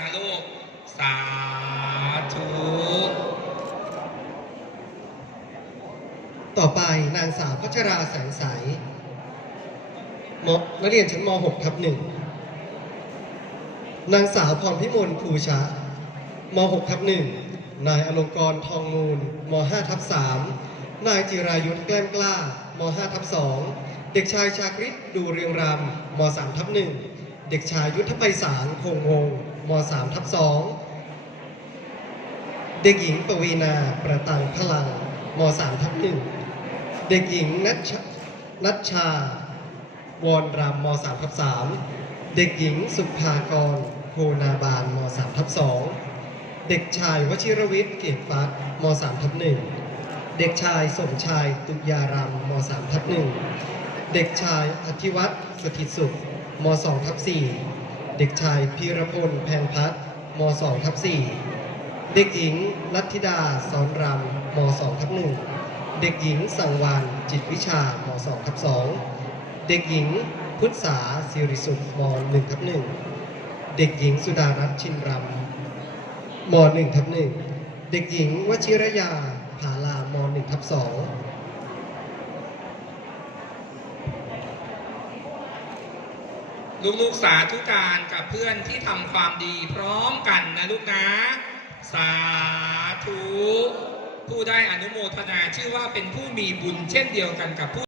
นะลูก สาธุ ต่อไปนางสาวพัชราแสงใสมนักเรียนชั้นม .6 ทับหนึ่งนางสาวพรพิมลภูชะม .6 ทับหนึ่งนายอลงกรทองมูลม .5 ทับสามนายจิรายุทธแกล้มกล้าม5ทับสองเด็กชายชาคริตดูเรียงรำม3ทับหนึ่ง เด็กชายยุทธไพศาลคงวงม 3 ทับสองเด็กหญิงปวีนาประตังพลังม 3 ทับหนึ่งเด็กหญิงนัชชานัชชาวรรำม3 ทับ3เด็กหญิงสุภากรโคนาบาลม 3 ทับ2เด็กชายวชิรวิทย์เกียรติฟักม 3 ทับ1เด็กชายสมชายตุยารำม3 ทับ1เด็กชายอธิวัตรสถิตสุข ม2ทับ4เด็กชายพีรพลแพงพัฒน์ม2ทับ4เด็กหญิงลัทธิดาสอนรำม2ทับ1เด็กหญิงสังวานจิตวิชาม2ทับ2เด็กหญิงพุทธาสิริสุขม1ทับ1เด็กหญิงสุดารัตน์ชินรำม1ทับ1เด็กหญิงวชิรยาผาลาม1ทับ2 ลูกๆสาธุการกับเพื่อนที่ทำความดีพร้อมกันนะลูกนะ สาธุ ผู้ได้อนุโมทนาชื่อว่าเป็นผู้มีบุญเช่นเดียวกันกับผู้